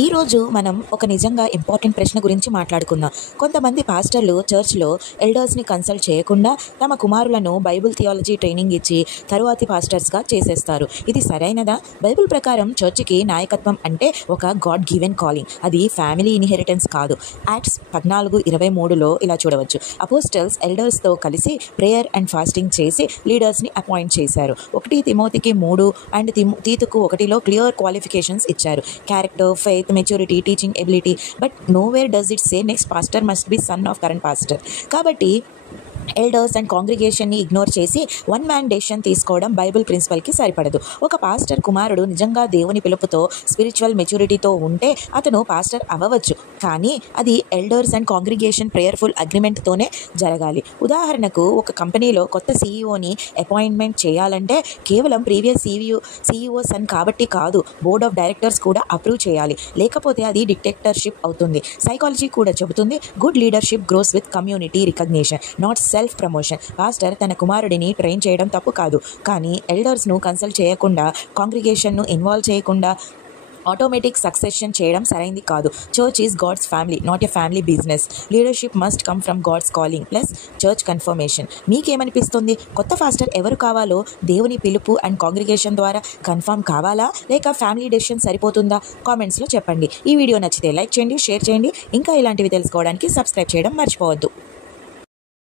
ఈరోజు మనం ఒక నిజంగా ఇంపార్టెంట్ ప్రశ్న గురించి మాట్లాడుకుందాం. కొంతమంది పాస్టర్లు చర్చ్లో ఎల్డర్స్ని కన్సల్ట్ చేయకుండా తమ కుమారులను బైబిల్ థియాలజీ ట్రైనింగ్ ఇచ్చి తరువాతి పాస్టర్స్గా చేసేస్తారు. ఇది సరైనదా? బైబిల్ ప్రకారం చర్చికి నాయకత్వం అంటే ఒక గాడ్ గివెన్ కాలింగ్. అది ఫ్యామిలీ ఇన్హెరిటెన్స్ కాదు. యాక్ట్స్ 14:23లో ఇలా చూడవచ్చు. అపోస్టల్స్ ఎల్డర్స్తో కలిసి ప్రేయర్ అండ్ ఫాస్టింగ్ చేసి లీడర్స్ని అపాయింట్ చేశారు. 1 తిమోతికి 3 అండ్ తీతుకు 1లో క్లియర్ క్వాలిఫికేషన్స్ ఇచ్చారు. Character, faith, maturity, teaching ability, but nowhere does it say next pastor must be son of current pastor. కాబట్టి ఎల్డర్స్ అండ్ కాంగ్రిగేషన్ని ఇగ్నోర్ చేసి వన్ మ్యాన్ డెసిషన్ తీసుకోవడం Bible ప్రిన్సిపల్కి సరిపడదు. ఒక pastor కుమారుడు నిజంగా దేవుని పిలుపుతో స్పిరిచువల్ మెచ్యూరిటీతో ఉంటే అతను పాస్టర్ అవ్వవచ్చు, కానీ అది ఎల్డర్స్ అండ్ కాంగ్రిగేషన్ ప్రేయర్ఫుల్ అగ్రిమెంట్తోనే జరగాలి. ఉదాహరణకు, ఒక కంపెనీలో కొత్త సీఈఓని అపాయింట్మెంట్ చేయాలంటే కేవలం ప్రీవియస్ సీఈఓ సన్ కాబట్టి కాదు, బోర్డ్ ఆఫ్ డైరెక్టర్స్ కూడా అప్రూవ్ చేయాలి. లేకపోతే అది డిక్టేటర్షిప్ అవుతుంది. సైకాలజీ కూడా చెబుతుంది, good leadership gross with community recognition, not self promotion. Pastor తన కుమారుడిని ట్రైన్ చేయడం తప్పు కాదు, కానీ ఎల్డర్స్ను కన్సల్ట్ చేయకుండా, కాంగ్రిగేషన్ను ఇన్వాల్వ్ చేయకుండా ఆటోమేటిక్ సక్సెషన్ చేయడం సరైంది కాదు. Church is God's family, not a family business. Leadership must come from God's calling plus church confirmation. మీకేమనిపిస్తుంది? కొత్త పాస్టర్ ఎవరు కావాలో దేవుని పిలుపు అండ్ కాంగ్రిగేషన్ ద్వారా కన్ఫర్మ్ కావాలా, లేక ఫ్యామిలీ డెసిషన్ సరిపోతుందా? కామెంట్స్లో చెప్పండి. ఈ వీడియో నచ్చితే లైక్ చేయండి, షేర్ చేయండి. ఇంకా ఇలాంటివి తెలుసుకోవడానికి సబ్స్క్రైబ్ చేయడం మర్చిపోవద్దు.